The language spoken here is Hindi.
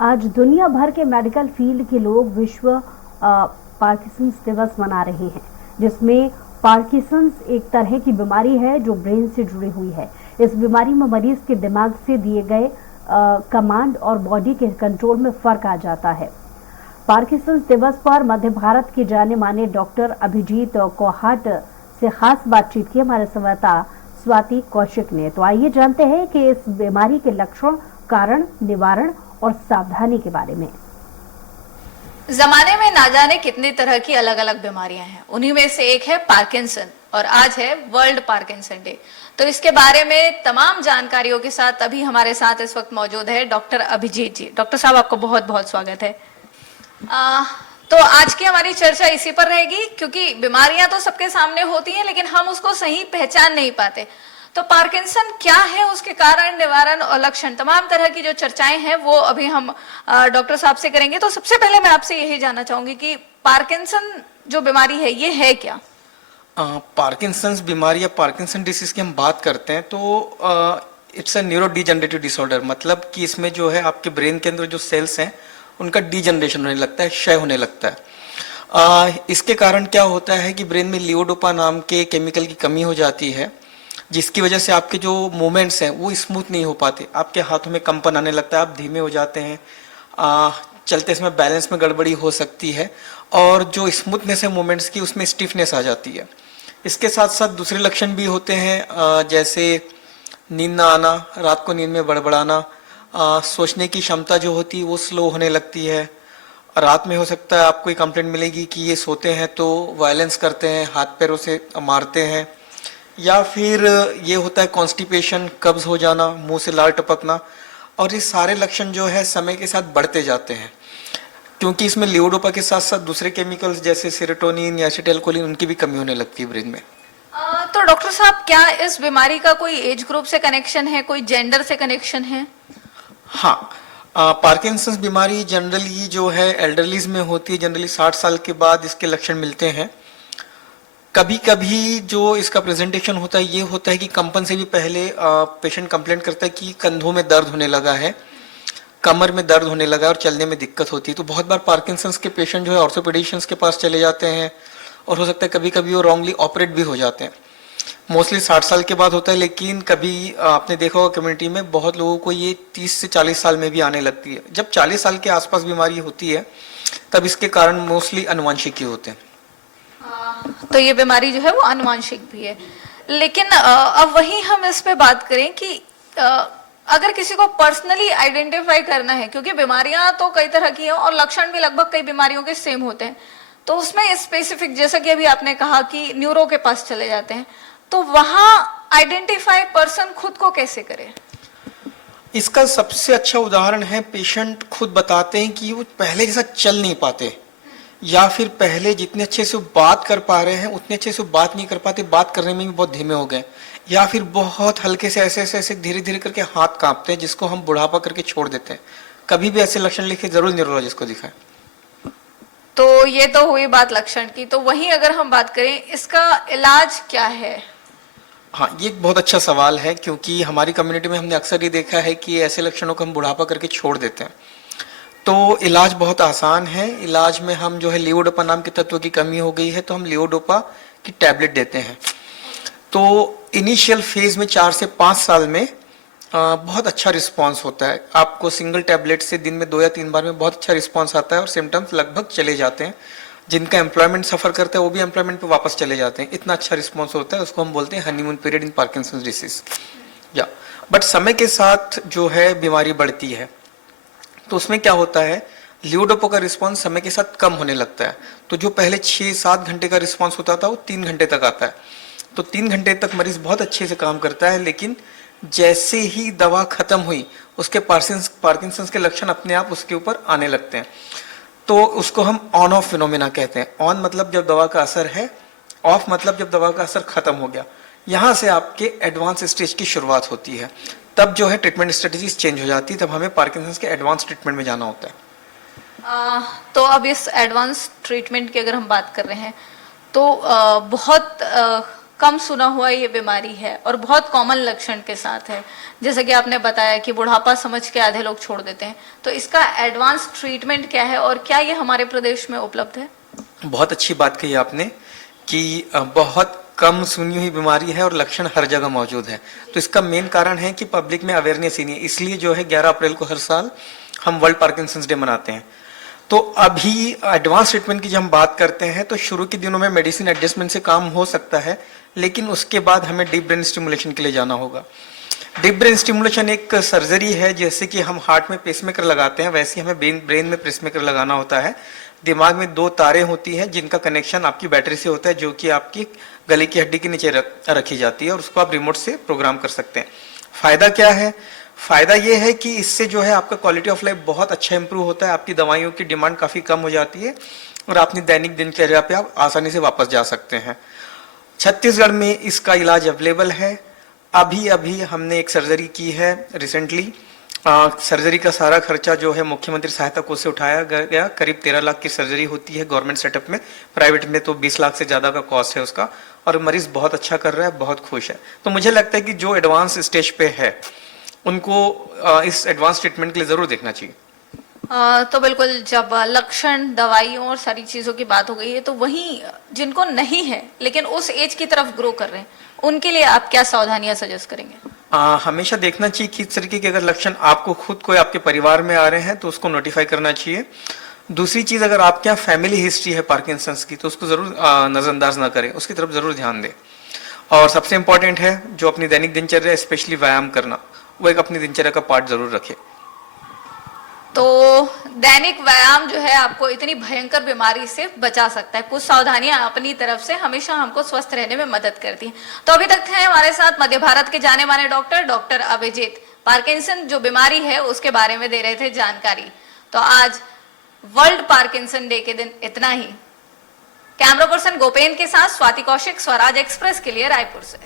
आज दुनिया भर के मेडिकल फील्ड के लोग विश्व पार्किंसंस दिवस मना रहे हैं, जिसमें पार्किंसंस एक तरह की बीमारी है जो ब्रेन से जुड़ी हुई है। इस बीमारी में मरीज के दिमाग से दिए गए कमांड और बॉडी के कंट्रोल में फर्क आ जाता है। पार्किंसंस दिवस पर मध्य भारत के जाने माने डॉक्टर अभिजीत कोहाट से खास बातचीत की हमारे संवाददाता स्वाति कौशिक ने। तो आइए जानते हैं कि इस बीमारी के लक्षण, कारण, निवारण और सावधानी के बारे में। जमाने में ना जाने कितनी तरह की अलग अलग बीमारियां हैं, उन्हीं में से एक है पार्किंसन और आज है वर्ल्ड पार्किंसन डे। तो इसके बारे में तमाम जानकारियों के साथ अभी हमारे साथ इस वक्त मौजूद है डॉक्टर अभिजीत जी। डॉक्टर साहब, आपको बहुत बहुत स्वागत है। तो आज की हमारी चर्चा इसी पर रहेगी, क्योंकि बीमारियां तो सबके सामने होती हैं लेकिन हम उसको सही पहचान नहीं पाते। तो पार्किंसन क्या है, उसके कारण, निवारण और लक्षण, तमाम तरह की जो चर्चाएं हैं वो अभी हम डॉक्टर साहब से करेंगे। तो सबसे पहले मैं आपसे यही जानना चाहूंगी कि पार्किंसन जो बीमारी है ये है क्या? पार्किंसंस बीमारी या पार्किंसन डिसीज की हम बात करते हैं तो it's a neuro degenerative disorder. मतलब कि इसमें जो है आपके ब्रेन के अंदर जो सेल्स हैं उनका डिजनरेशन होने लगता है, क्षय होने लगता है। इसके कारण क्या होता है कि ब्रेन में लियोडोपा नाम के केमिकल की कमी हो जाती है, जिसकी वजह से आपके जो मूवमेंट्स हैं वो स्मूथ नहीं हो पाते। आपके हाथों में कंपन आने लगता है, आप धीमे हो जाते हैं, चलते समय बैलेंस में गड़बड़ी हो सकती है और जो स्मूथनेस है मूवमेंट्स की उसमें स्टिफनेस आ जाती है। इसके साथ साथ दूसरे लक्षण भी होते हैं, जैसे नींद ना आना, रात को नींद में बड़बड़ाना, सोचने की क्षमता जो होती है वो स्लो होने लगती है। रात में हो सकता है आपको एक कंप्लेंट मिलेगी कि ये सोते हैं तो वायलेंस करते हैं, हाथ पैरों से मारते हैं, या फिर ये होता है कॉन्स्टिपेशन, कब्ज हो जाना, मुंह से लार टपकना। और ये सारे लक्षण जो है समय के साथ बढ़ते जाते हैं, क्योंकि इसमें लियोडोपा के साथ साथ दूसरे केमिकल्स जैसे सेरोटोनिन या एसिटाइलकोलिन उनकी भी कमी होने लगती है ब्रेन में। तो डॉक्टर साहब, क्या इस बीमारी का कोई एज ग्रुप से कनेक्शन है, कोई जेंडर से कनेक्शन है? हाँ, पार्किंसंस बीमारी जनरली जो है एल्डरलीज में होती है। जनरली 60 साल के बाद इसके लक्षण मिलते हैं। कभी कभी जो इसका प्रेजेंटेशन होता है ये होता है कि कंपन से भी पहले पेशेंट कंप्लेंट करता है कि कंधों में दर्द होने लगा है, कमर में दर्द होने लगा है और चलने में दिक्कत होती है। तो बहुत बार पार्किंसंस के पेशेंट जो है ऑर्थोपेडिशियंस के पास चले जाते हैं और हो सकता है कभी कभी वो रॉन्गली ऑपरेट भी हो जाते हैं। मोस्टली 60 साल के बाद होता है, लेकिन कभी आपने देखा होगा कम्युनिटी में बहुत लोगों को ये 30 से 40 साल में भी आने लगती है। जब 40 साल के आसपास बीमारी होती है तब इसके कारण मोस्टली आनुवंशिक ही होते हैं। तो ये बीमारी जो है वो आनुवंशिक भी है। लेकिन अब वही हम इस पे बात करें कि अगर किसी को पर्सनली आइडेंटिफाई करना है, क्योंकि बीमारियां तो कई तरह की हैं और लक्षण भी लगभग कई बीमारियों के सेम होते हैं, तो उसमें स्पेसिफिक, जैसा कि अभी आपने कहा कि न्यूरो के पास चले जाते हैं, तो वहां आइडेंटिफाई पर्सन खुद को कैसे करे? इसका सबसे अच्छा उदाहरण है, पेशेंट खुद बताते हैं कि वो पहले जैसा चल नहीं पाते, या फिर पहले जितने अच्छे से बात कर पा रहे हैं उतने अच्छे से बात नहीं कर पाते, बात करने में भी बहुत धीमे हो गए, या फिर बहुत हल्के से ऐसे ऐसे ऐसे धीरे धीरे करके हाथ कांपते हैं, जिसको हम बुढ़ापा करके छोड़ देते हैं। कभी भी ऐसे लक्षण लिखे जरूर न्यूरोलॉजिस्ट को दिखाएं। तो ये तो हुई बात लक्षण की। तो वहीं अगर हम बात करें इसका इलाज क्या है? हाँ, ये एक बहुत अच्छा सवाल है, क्योंकि हमारी कम्युनिटी में हमने अक्सर ये देखा है कि ऐसे लक्षणों को हम बुढ़ापा करके छोड़ देते हैं। तो इलाज बहुत आसान है। इलाज में हम जो है लियोडोपा नाम के तत्व की कमी हो गई है तो हम लियोडोपा की टैबलेट देते हैं। तो इनिशियल फेज में 4 से 5 साल में बहुत अच्छा रिस्पांस होता है। आपको सिंगल टैबलेट से दिन में 2 या 3 बार में बहुत अच्छा रिस्पांस आता है और सिम्टम्स लगभग चले जाते हैं। जिनका एम्प्लॉयमेंट सफर करता है वो भी एम्प्लॉयमेंट पे वापस चले जाते हैं। इतना अच्छा रिस्पांस होता है, उसको हम बोलते हैं honeymoon period in Parkinson's disease. या बट समय के साथ जो है बीमारी बढ़ती है, तो उसमें क्या होता है, लियोडोपा का रिस्पांस समय के साथ कम होने लगता है। तो जो पहले 6-7 घंटे का रिस्पांस होता था वो 3 घंटे तक आता है। तो 3 घंटे तक मरीज बहुत अच्छे से काम करता है, लेकिन जैसे ही दवा खत्म हुई उसके पार्किंसंस के लक्षण अपने आप उसके ऊपर आने लगते हैं। तो उसको हम ऑन ऑफ फिनोमेना कहते हैं। ऑन मतलब जब दवा का असर है, ऑफ मतलब जब दवा का असर खत्म हो गया। यहाँ से आपके एडवांस स्टेज की शुरुआत होती है। तब जो है ट्रीटमेंट स्ट्रेटजीज चेंज हो जाती है, तब हमें पार्किंसंस के एडवांस ट्रीटमेंट में जाना होता है। तो अब इस एडवांस ट्रीटमेंट की अगर हम बात कर रहे हैं तो बहुत कम सुना हुआ ये बीमारी है और बहुत कॉमन लक्षण के साथ है, जैसे कि आपने बताया कि बुढ़ापा समझ के आधे लोग छोड़ देते हैं, तो इसका एडवांस ट्रीटमेंट क्या है और क्या ये हमारे प्रदेश में उपलब्ध है? बहुत अच्छी बात कही आपने कि बहुत कम सुनी हुई बीमारी है और लक्षण हर जगह मौजूद है। तो इसका मेन कारण है कि पब्लिक में अवेयरनेस ही नहीं है। इसलिए जो है 11 अप्रैल को हर साल हम वर्ल्ड पार्किंसंस डे मनाते हैं। तो अभी एडवांस ट्रीटमेंट की जब हम बात करते हैं तो शुरू के दिनों में मेडिसिन एडजस्टमेंट से काम हो सकता है, लेकिन उसके बाद हमें डीप ब्रेन स्टिमुलेशन के लिए जाना होगा। डीप ब्रेन स्टिमुलेशन एक सर्जरी है, जैसे कि हम हार्ट में पेसमेकर लगाते हैं वैसे हमें ब्रेन में पेसमेकर लगाना होता है। दिमाग में 2 तारें होती हैं जिनका कनेक्शन आपकी बैटरी से होता है, जो कि आपकी गले की हड्डी के नीचे रखी जाती है और उसको आप रिमोट से प्रोग्राम कर सकते हैं। फायदा क्या है? फायदा ये है कि इससे जो है आपका क्वालिटी ऑफ लाइफ बहुत अच्छा इंप्रूव होता है, आपकी दवाइयों की डिमांड काफ़ी कम हो जाती है और अपनी दैनिक दिनचर्या पे आप आसानी से वापस जा सकते हैं। छत्तीसगढ़ में इसका इलाज अवेलेबल है। अभी हमने एक सर्जरी की है रिसेंटली। सर्जरी का सारा खर्चा जो है मुख्यमंत्री सहायता कोष से उठाया गया। करीब 13 लाख की सर्जरी होती है गवर्नमेंट सेटअप में, प्राइवेट में तो 20 लाख से ज़्यादा का कॉस्ट है उसका, और मरीज बहुत अच्छा कर रहा है, बहुत खुश है। तो मुझे लगता है कि जो एडवांस स्टेज पे है उनको इस एडवांस ट्रीटमेंट के लिए ज़रूर देखना चाहिए। तो बिल्कुल, जब लक्षण, दवाइयों और सारी चीज़ों की बात हो गई है, तो वहीं जिनको नहीं है लेकिन उस एज की तरफ ग्रो कर रहे हैं, उनके लिए आप क्या सावधानियां सजेस्ट करेंगे? हमेशा देखना चाहिए कि इस तरीके के अगर लक्षण आपको खुद कोई आपके परिवार में आ रहे हैं तो उसको नोटिफाई करना चाहिए। दूसरी चीज, अगर आपके यहाँ फैमिली हिस्ट्री है पार्किंसंस की तो उसको जरूर नजरअंदाज ना करें, उसकी तरफ जरूर ध्यान दें। और सबसे इंपॉर्टेंट है जो अपनी दैनिक दिनचर्या, स्पेशली व्यायाम करना, वो एक अपनी दिनचर्या का पार्ट जरूर रखें। तो दैनिक व्यायाम जो है आपको इतनी भयंकर बीमारी से बचा सकता है। कुछ सावधानियां अपनी तरफ से हमेशा हमको स्वस्थ रहने में मदद करती हैं। तो अभी तक थे हमारे साथ मध्य भारत के जाने माने डॉक्टर अभिजीत, पार्किंसन जो बीमारी है उसके बारे में दे रहे थे जानकारी। तो आज वर्ल्ड पार्किंसन डे के दिन इतना ही। कैमरा पर्सन गोपेन के साथ स्वाति कौशिक, स्वराज एक्सप्रेस के लिए रायपुर से।